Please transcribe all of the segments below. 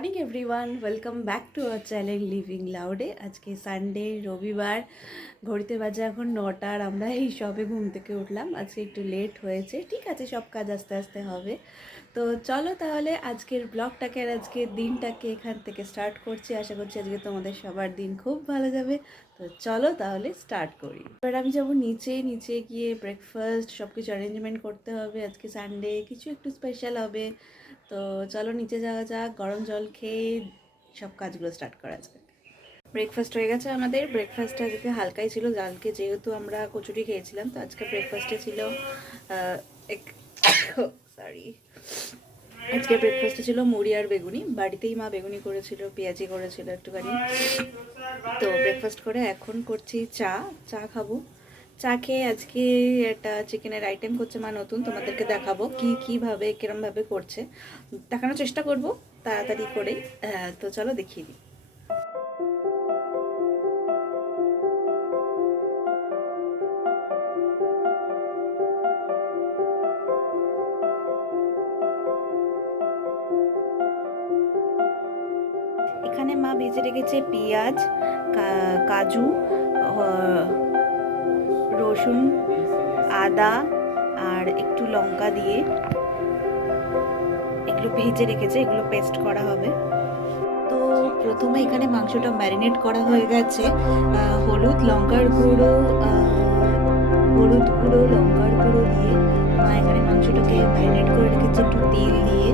Morning everyone, welcome back to our channel Living Loud. আজকে Sunday, রবিবার, ঘড়িতে বাজে এখন 9টা আর আমরা এই সবে ঘুম থেকে উঠলাম। আজকে একটু লেট হয়েছে, ঠিক আছে, সব কাজ আস্তে আস্তে হবে। তো চলো তাহলে আজকের ব্লগটাকে আর আজকের দিনটাকে এখান থেকে স্টার্ট করছি। আশা করছি আজকে তোমাদের সবার দিন খুব ভালো যাবে। তো চলো তাহলে স্টার্ট করি। এবার আমি যাবো নিচে নিচে গিয়ে ব্রেকফাস্ট সব কিছু অ্যারেঞ্জমেন্ট করতে হবে। আজকে সানডে, কিছু একটু স্পেশাল হবে। তো চলো নিচে যাওয়া যাক, গরম জল খেয়ে সব কাজগুলো স্টার্ট করা যাক। ব্রেকফাস্ট হয়ে গেছে আমাদের। ব্রেকফাস্টটা আজকে হালকাই ছিল, কালকে যেহেতু আমরা কচুরি খেয়েছিলাম, তো আজকে ব্রেকফাস্টে ছিল সরি আজকে ব্রেকফাস্টে ছিল মুড়ি আর বেগুনি। বাড়িতেই মা বেগুনি করেছিল, পেঁয়াজি করেছিল একটুখানি। তো ব্রেকফাস্ট করে এখন করছি চা। চা খাবো। চা খেয়ে আজকে একটা চিকেনের আইটেম করছে মা নতুন, তোমাদেরকে দেখাবো কীভাবে কিরমভাবে করছে, দেখানোর চেষ্টা করব তাড়াতাড়ি করেই। তো চলো দেখিয়ে দিই। এখানে মা ভেজে রেখেছে পেঁয়াজ, কাজু, রসুন, আদা আর একটু লঙ্কা দিয়ে এগুলো ভেজে রেখেছে, এগুলো পেস্ট করা হবে। তো প্রথমে এখানে মাংসটা ম্যারিনেট করা হয়ে গেছে হলুদ লঙ্কার গুঁড়ো, লঙ্কার গুঁড়ো দিয়ে মা এখানে মাংসটাকে ম্যারিনেট করে রেখেছে একটু তেল দিয়ে।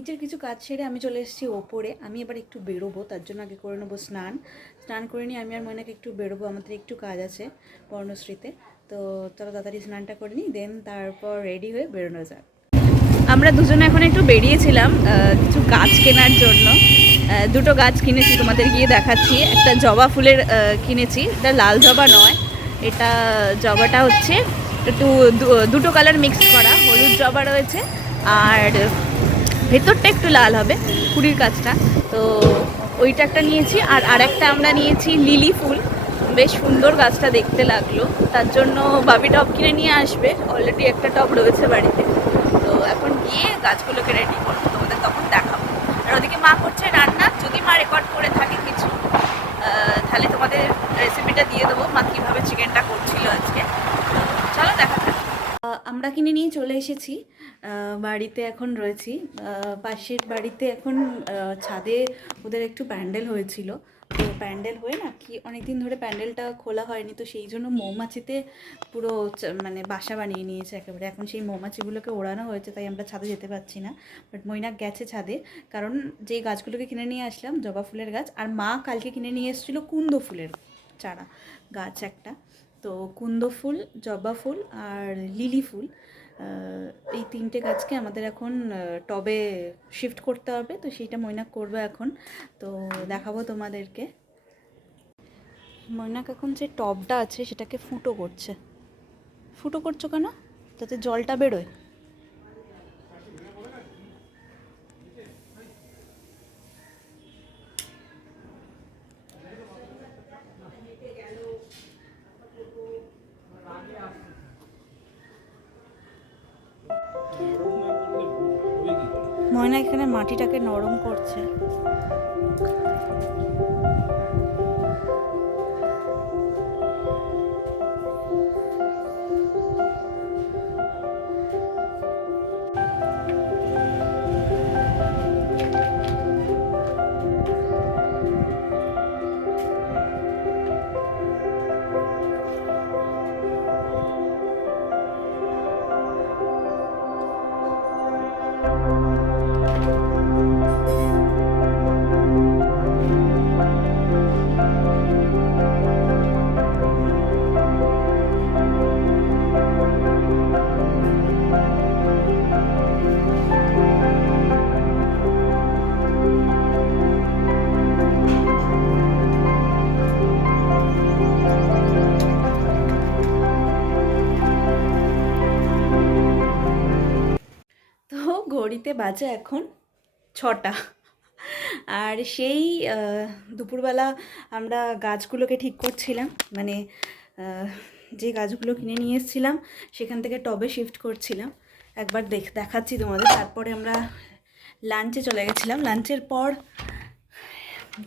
নিচের কিছু কাজ সেরে আমি চলে এসেছি ওপরে। আমি এবার একটু বেরোবো, তার জন্য আগে করে নেবো স্নান। স্নান করে নিয়ে আমি আর ময়নাকে একটু বেরোবো, আমাদের একটু কাজ আছে বর্ণশ্রীতে। তো চলো তাড়াতাড়ি স্নানটা করে নিই, দেন তারপর রেডি হয়ে বেরোনো যাক। আমরা দুজনে এখন একটু বেরিয়েছিলাম কিছু গাছ কেনার জন্য। দুটো গাছ কিনেছি, তোমাদের গিয়ে দেখাচ্ছি। একটা জবা ফুলের কিনেছি, এটা লাল জবা নয়, এটা জবাটা হচ্ছে একটু দুটো কালার মিক্স করা, হলুদ জবা রয়েছে আর ভেতরটা একটু লাল হবে কুড়ির কাজটা। তো ওইটা একটা নিয়েছি, আর আরেকটা আমরা নিয়েছি লিলি ফুল, বেশ সুন্দর গাছটা দেখতে লাগলো, তার জন্য বাবি টব কিনে নিয়ে আসবে। অলরেডি একটা টব রয়েছে বাড়িতে। তো এখন গিয়ে গাছগুলোকে রেডি করবো, তোমাদের তখন দেখাবো। আর ওদিকে মা করছে রান্না, যদি মা রেকর্ড করে থাকে কিছু তাহলে তোমাদের রেসিপিটা দিয়ে দেবো মা কীভাবে চিকেনটা করছিল আজকে। চলো দেখা যাক। আমরা কিনে নিয়ে চলে এসেছি বাড়িতে এখন রয়েছি। পাশের বাড়িতে এখন ছাদে ওদের একটু প্যান্ডেল হয়েছিল, তো প্যান্ডেল হয়ে না কি অনেক দিন ধরে প্যান্ডেলটা খোলা হয়নি, তো সেই জন্য মৌমাছিতে পুরো মানে বাসা বানিয়ে নিয়েছে একেবারে। এখন সেই মৌমাছিগুলোকে ওড়ানো হয়েছে, তাই আমরা ছাদে যেতে পারছি না। বাট মৈনাক গেছে ছাদে, কারণ যে গাছগুলোকে কিনে নিয়ে আসলাম জবা ফুলের গাছ, আর মা কালকে কিনে নিয়ে এসেছিলো কুন্দ ফুলের চারা গাছ একটা। তো কুন্দ ফুল, জবা ফুল আর লিলি ফুল, এই তিনটে গাছকে আমাদের এখন টবে শিফট করতে হবে, তো সেইটা মৈনাক করবে এখন। তো দেখাবো তোমাদেরকে। মৈনাক এখন যে টবটা আছে সেটাকে ফুটো করছে। ফুটো করছো কেন? যাতে জলটা বেরোয়। ময়না এখানে মাটিটাকে নরম করছে। ঘড়িতে বাজে এখন 6টা, আর সেই দুপুরবেলা আমরা গাছগুলোকে ঠিক করছিলাম, মানে যে গাছগুলো কিনে নিয়ে এসেছিলাম সেখান থেকে টবে শিফট করছিলাম। একবার দেখাচ্ছি তোমাদের। তারপরে আমরা লাঞ্চে চলে গেছিলাম। লাঞ্চের পর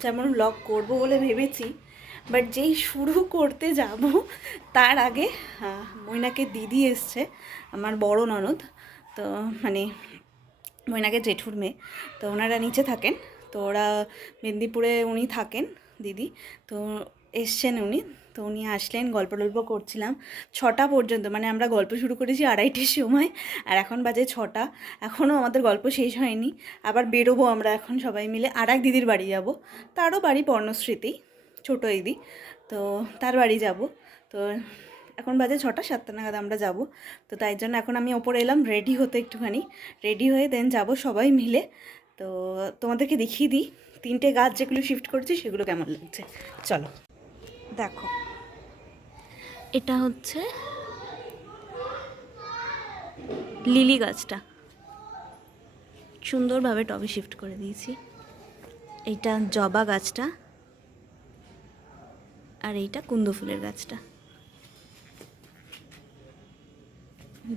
যেমন ব্লগ করব বলে ভেবেছি, বাট যেই শুরু করতে যাব তার আগে মৈনাকে দিদি এসছে, আমার বড় ননদ, তো মানে মৈনাকে জেঠুর মেয়ে। তো ওনারা নিচে থাকেন, তো ওরা মেদিনীপুরে উনি থাকেন দিদি, তো এসছেন উনি। তো উনি আসলেন, গল্প করছিলাম 6টা পর্যন্ত, মানে আমরা গল্প শুরু করেছি 2:30টার সময়, আর এখন বাজে 6টা, এখনও আমাদের গল্প শেষ হয়নি। আবার বেরোবো আমরা এখন সবাই মিলে, আর এক দিদির বাড়ি যাব, তারও বাড়ি পর্ণশ্রীতি, ছোটো দিদি, তো তার বাড়ি যাব। তো এখন বাজে 6টা, 7টা নাগাদ আমরা যাব। তো তাই জন্য এখন আমি ওপরে এলাম রেডি হতে, একটুখানি রেডি হয়ে দেন যাব সবাই মিলে। তো তোমাদেরকে দেখিয়ে দিই 3টে গাছ যেগুলো শিফট করেছি সেগুলো কেমন লাগছে। চলো দেখো, এটা হচ্ছে লিলি গাছটা, সুন্দরভাবে টবে শিফট করে দিয়েছি। এইটা জবা গাছটা, আর এইটা কুন্দ ফুলের গাছটা,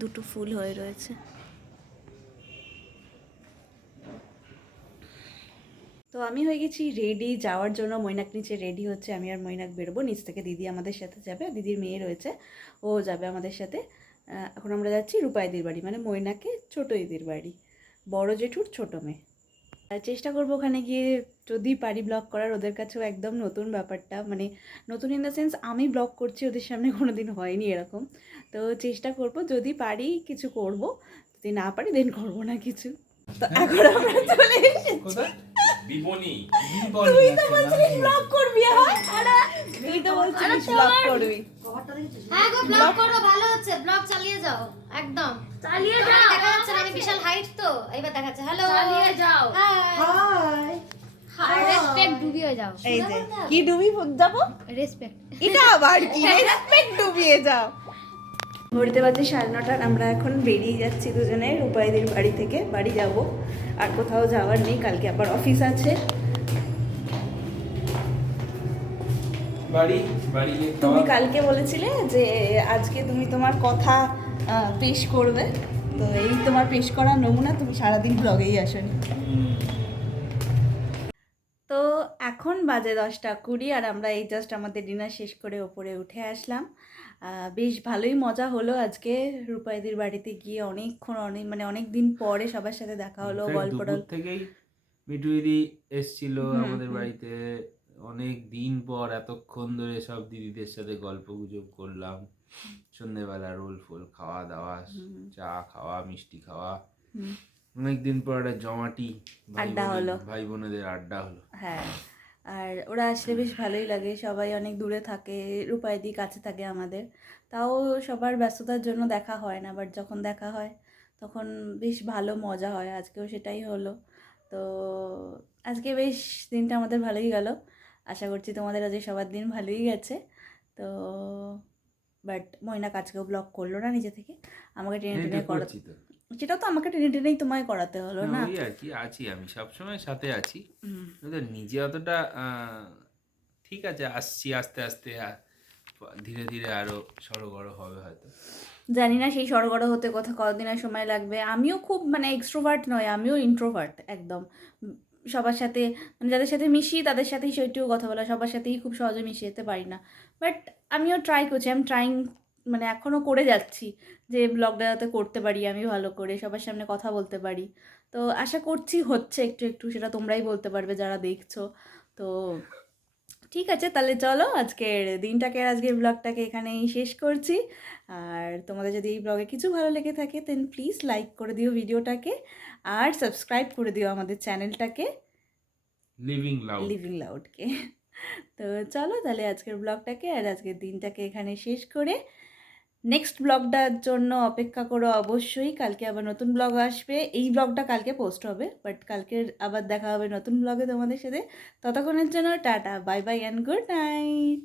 দুটো ফুল হয়ে রয়েছে। তো আমি হয়ে গেছি রেডি যাওয়ার জন্য। মৈনাক নিচে রেডি হচ্ছে, আমি আর মৈনাক বেরোবো। নিচ থেকে দিদি আমাদের সাথে যাবে, দিদির মেয়ে রয়েছে, ও যাবে আমাদের সাথে। এখন আমরা যাচ্ছি রূপাইদির বাড়ি, মানে মৈনাকে ছোটো দিদির বাড়ি, বড় জেঠুর ছোটো মেয়ে। চেষ্টা করবো ওখানে গিয়ে যদি পারি ব্লগ করার। ওদের কাছেও একদম নতুন ব্যাপারটা, মানে নতুন ইন দ্য সেন্স আমি ব্লগ করছি, ওদের সামনে কোনো দিন হয়নি এরকম। তো চেষ্টা করব, যদি পারি কিছু করব, যদি না পারি দেন করবো না কিছু। তো এখন আমরা চলে এসেছি বিবনি। তুই তো বলছিস ব্লগ করবি, তুই তো বলছিস ব্লগ করবি। হ্যাঁ গো, ব্লগ করো, ভালো হচ্ছে, ব্লগ চালিয়ে যাও, একদম চালিয়ে যাও। দেখা যাচ্ছে আমি বিশাল হাইট, তো এবার দেখাচ্ছে। হ্যালো, চালিয়ে যাও। হাই হাই, রেসপেক্ট ডুবিয়ে যাও। এই যে কি ডুবি যাব, রেসপেক্ট, এটা আবার কি রেসপেক্ট ডুবিয়ে যাও। ঘড়িতে বাজে 9:30, আমরা এখন বেরিয়ে যাচ্ছি দুজনে রূপাইদির বাড়ি থেকে। বাড়ি যাব, আর কোথাও যাওয়ার নেই, কালকে আবার অফিস আছে। তুমি কালকে বলেছিলে যে আজকে তুমি তোমার কথা পেশ করবে, তো এই তোমার পেশ করার নমুনা। তুমি সারাদিন ব্লগেই আসনি। তো এখন বাজে 10:20 আর আমরা এই জাস্ট আমাদের ডিনার শেষ করে ওপরে উঠে আসলাম। বেশ ভালোই মজা হলো আজকে রূপাইদির বাড়িতে গিয়ে, অনেকক্ষণ অনেক দিন পরে সবার সাথে দেখা হলো, গল্প দুপুর থেকেই মিঠুইদি এসছিল আমাদের হুম। বাড়িতে, অনেক দিন পর এতক্ষণ ধরে সব দিদিদের সাথে গল্প গুজব করলাম, সন্ধ্যেবেলা রোল ফোল খাওয়া দাওয়া, চা খাওয়া, মিষ্টি খাওয়া, হুম। অনেকদিন পর একটা জমাটি আড্ডা হলো। ভাই বোনেদের আড্ডা হলো। হ্যাঁ, আর ওরা আসলে বেশ ভালোই লাগে, সবাই অনেক দূরে থাকে, রূপাইদি কাছে থাকে আমাদের, তাও সবার ব্যস্ততার জন্য দেখা হয় না, বাট যখন দেখা হয় তখন বেশ ভালো মজা হয়। আজকেও সেটাই হলো। তো আজকে বেশ দিনটা আমাদের ভালোই গেল। আশা করছি তোমাদের আজকে সবার দিন ভালোই গেছে। তো বাট ময়না আজকেও ব্লগ করলো না নিজে থেকে, আমাকে টেনে এটা টেনে করা, করছি তো। সেটা তো আমাকে টেনে টেনেই তোমায় করাতে হলো না। ওই আর কি, আছি আমি সবসময় সাথে আছি, হুম। কিন্তু নিজে অতটা ঠিক আছে, আসছি আস্তে আস্তে, ধীরে ধীরে আরো সড়গড় হবে হয়তো। জানি না সেই সড়গড় হতে কতদিনের সময় লাগবে। আমিও খুব এক্সট্রোভার্ট নয়, আমিও ইন্ট্রোভার্ট একদম। সবার সাথে যাদের সাথে মিশি তাদের সাথেই সেটিও কথা বলা, সবার সাথেই খুব সহজে মিশে যেতে পারি না। বাট আমিও ট্রাই করছি, আমি ট্রাইং, এখনও করে যাচ্ছি যে ব্লগটা যাতে করতে পারি আমি ভালো করে, সবার সামনে কথা বলতে পারি। তো আশা করছি হচ্ছে একটু একটু, সেটা তোমরাই বলতে পারবে যারা দেখছো। তো ঠিক আছে, তাহলে চলো আজকের দিনটাকে, আজকের ব্লগটাকে এখানেই শেষ করছি। আর তোমাদের যদি এই ব্লগে কিছু ভালো লেগে থাকে দেন প্লিজ লাইক করে দিও ভিডিওটাকে, আর সাবস্ক্রাইব করে দিও আমাদের চ্যানেলটাকে লিভিং লাউডকে। তো চলো তাহলে আজকের ব্লগটাকে আর আজকের দিনটাকে এখানে শেষ করে নেক্সট ব্লগটার জন্য অপেক্ষা করো অবশ্যই। কালকে আবার নতুন ব্লগ আসবে, এই ব্লগটা কালকে পোস্ট হবে, বাট কালকে আবার দেখা হবে নতুন ব্লগে তোমাদের সাথে। ততক্ষণের জন্য tata, bye bye and good night.